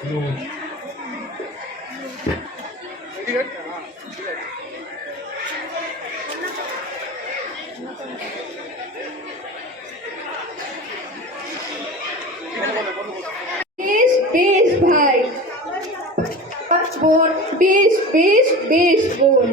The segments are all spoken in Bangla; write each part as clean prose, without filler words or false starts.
বেশ বেশ ভাই বোন, বেশ বেশ বেশ বোন।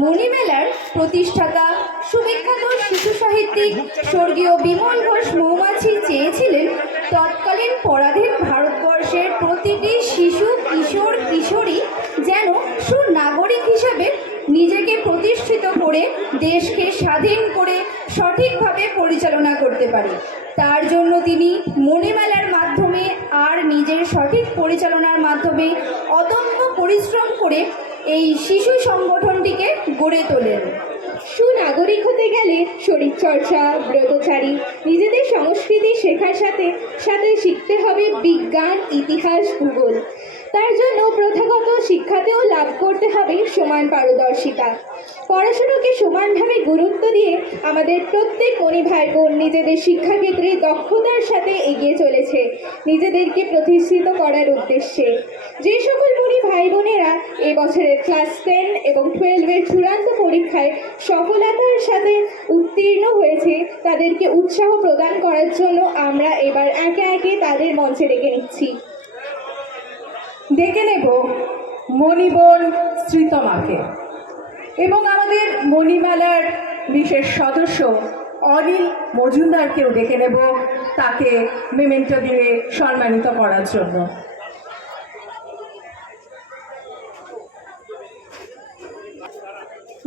মণিমেলার প্রতিষ্ঠাতা সুবিখ্যাত শিশু সাহিত্যিক স্বর্গীয় বিমল ঘোষ মৌমাছি চেয়েছিলেন তৎকালীন পরাধীন ভারতবর্ষের প্রতিটি শিশু কিশোর কিশোরী যেন সুনাগরিক হিসাবে নিজেকে প্রতিষ্ঠিত করে দেশকে স্বাধীন করে সঠিকভাবে পরিচালনা করতে পারে। তার জন্য তিনি মণিমেলার মাধ্যমে আর নিজের সঠিক পরিচালনার মাধ্যমে অদম্য পরিশ্রম করে এই শিশু সংগঠনটিকে গড়ে তোলেন। সুনাগরিক হতে গেলে শরীরচর্চা, ব্রতচারী, নিজেদের সংস্কৃতি শেখার সাথে সাথে শিখতে হবে বিজ্ঞান, ইতিহাস, ভূগোল। তার জন্য প্রথাগত শিক্ষাতেও লাভ করতে হবে সমান পারদর্শিতা। পড়াশুনোকে সমানভাবে গুরুত্ব দিয়ে আমাদের প্রত্যেক মণি ভাই বোন নিজেদের শিক্ষাক্ষেত্রে দক্ষতার সাথে এগিয়ে চলেছে নিজেদেরকে প্রতিষ্ঠিত করার উদ্দেশ্যে। যে সকল মণি ভাই বোনেরা এবছরের ক্লাস 10 এবং 12-এর চূড়ান্ত পরীক্ষায় সফলতার সাথে উত্তীর্ণ হয়েছে তাদেরকে উৎসাহ প্রদান করার জন্য আমরা এবার একে একে তাদের মঞ্চে ডেকে নিচ্ছি। ডেকে নেব মণিবোন শ্রীতমাকে এবং আমাদের মণিমেলার বিশেষ সদস্য অনিল মজুমদারকেও ডেকে নেব তাকে মেমেন্টো দিয়ে সম্মানিত করার জন্য।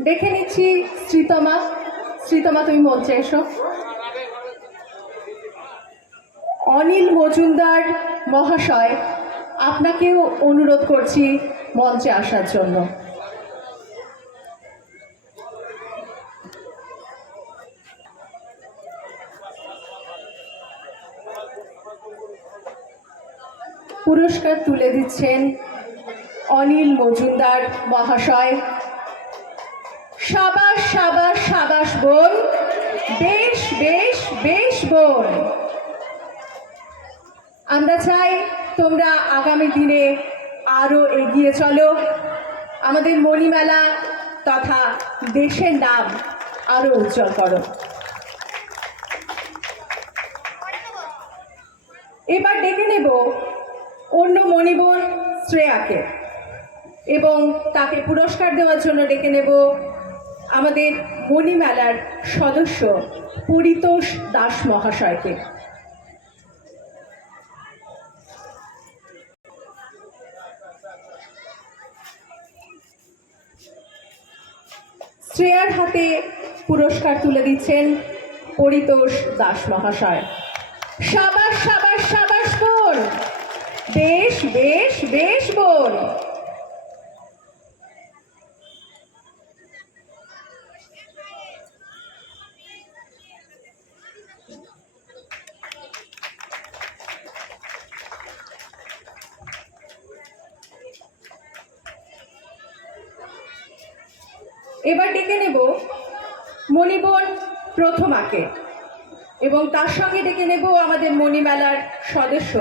দেখে নিচ্ছি শ্রীতমা। শ্রীতমা, তুমি মঞ্চে এসো। অনিল মজুমদার মহাশয়, আপনাকেও অনুরোধ করছি মঞ্চে আসার জন্য। পুরস্কার তুলে দিচ্ছেন অনিল মজুমদার মহাশয়। সাবাস সাবাস সাবাস বোন, বেশ বেশ বেশ বোন। আমরা চাই তোমরা আগামী দিনে আরও এগিয়ে চলো, আমাদের মণিমেলা তথা দেশের নাম আরও উজ্জ্বল করো। এবার ডেকে নেব অন্য মণিবোন শ্রেয়াকে এবং তাকে পুরস্কার দেওয়ার জন্য ডেকে নেব আমাদের মণিমেলার সদস্য পরিতোষ দাস মহাশয়কে। শ্রেয়ার হাতে পুরস্কার তুলে দিচ্ছেন পরিতোষ দাস মহাশয়। সাবাস সাবাস সাবাস বোন, বেশ বেশ বেশ বোন। এবার ডেকে নেব মণিবোন প্রথমাকে এবং তার সঙ্গে ডেকে নেব আমাদের মণিমেলার সদস্য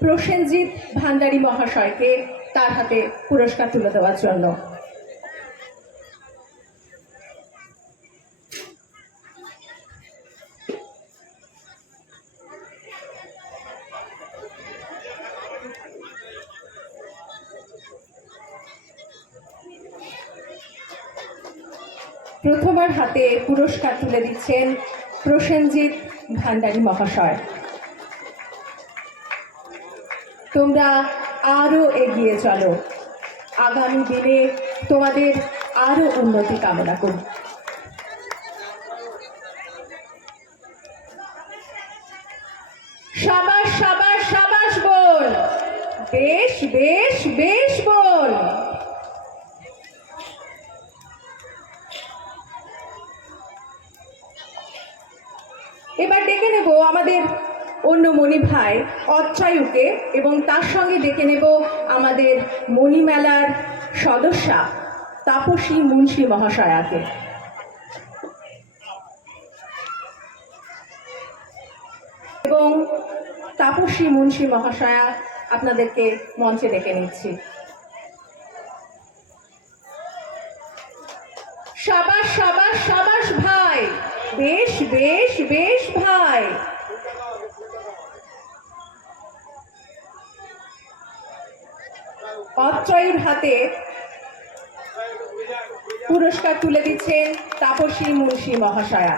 প্রসেনজিৎ ভান্ডারী মহাশয়কে তার হাতে পুরস্কার তুলে দেওয়ার জন্য। প্রথমার হাতে পুরস্কার তুলে দিচ্ছেন প্রসেনজিৎ ভান্ডারী মহাশয়। তোমরা আরও এগিয়ে চলো, আগামী দিনে তোমাদের আরও উন্নতি কামনা করি। সাবাস সাবাস সাবাস বোন, বেশ বেশ বেশ বোন। এবার ডেকে নেব আমাদের অন্য মণি ভাই অচ্ছায়ুকে এবং তার সঙ্গে ডেকে নেব আমাদের মণিমেলার সদস্যা তাপসী মুন্সী মহাশয়াকে। এবং তাপসী মুন্সী মহাশয়া আপনাদেরকে মঞ্চে ডেকে নিচ্ছি। সাবাস সাবাস সাবাস ভাই, বেশ বেশ বেশ ভাই। অত্রয়ীর হাতে পুরস্কার তুলে দিচ্ছেন তাপসী মুন্সী মহাশয়া।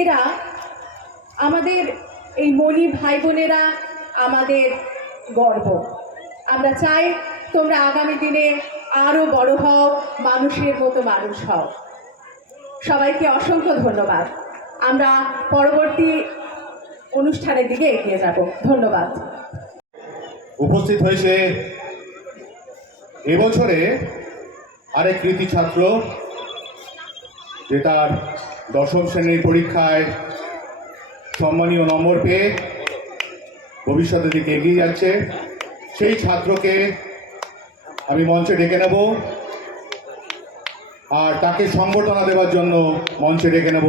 এরা আমাদের এই মণি ভাই বোনেরা আমাদের গর্ব। আমরা চাই তোমরা আগামী দিনে আরো বড় হও, মানুষের মতো মানুষ হও। সবাইকে অসংখ্য ধন্যবাদ। আমরা পরবর্তী অনুষ্ঠানের দিকে এগিয়ে যাব। ধন্যবাদ। উপস্থিত হয়েছে এবছরে আরেক কৃতি ছাত্র, যে তার দশম শ্রেণীর পরীক্ষায় সম্মানীয় নম্বর পেয়ে ভবিষ্যতের দিকে এগিয়ে যাচ্ছে। সেই ছাত্রকে আমি মঞ্চে ডেকে নেব, আর তাকে সংবর্ধনা দেওয়ার জন্য মঞ্চে ডেকে নেব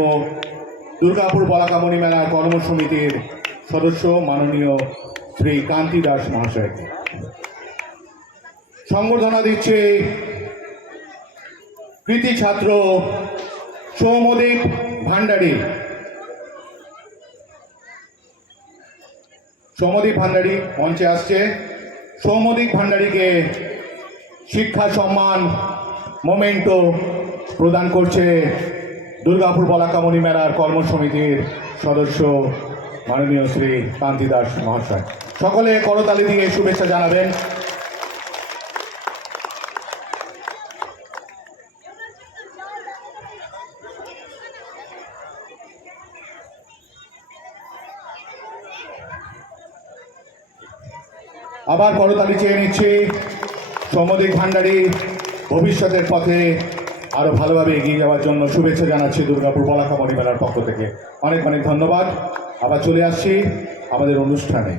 দুর্গাপুর বলাকামণি মেলার কর্ম সমিতির সদস্য মাননীয় শ্রী কান্তি দাস মহাশয়কে। সংবর্ধনা দিচ্ছে কৃতি ছাত্র সৌম্যদীপ ভান্ডারী। সৌম্যদীপ ভান্ডারী মঞ্চে আসছে। সৌম্যদীপ ভান্ডারীকে শিক্ষা সম্মান মোমেন্টো প্রদান করছে দুর্গাপুর বলাকামণি মেলার কর্ম সমিতির সদস্য মাননীয় শ্রী কান্তি দাস মহাশয়। সকলে করতালি দিয়ে শুভেচ্ছা জানাবেন। আবার করতালি চেয়ে নিচ্ছি। সৌম্যদীপ ভান্ডারী ভবিষ্যতের পথে আরো ভালোভাবে এগিয়ে যাওয়ার জন্য শুভেচ্ছা জানাচ্ছি দুর্গাপুর বলাকামণি মেলার পক্ষ থেকে। অনেক অনেক ধন্যবাদ। আবার চলে আসছি আমাদের অনুষ্ঠানে।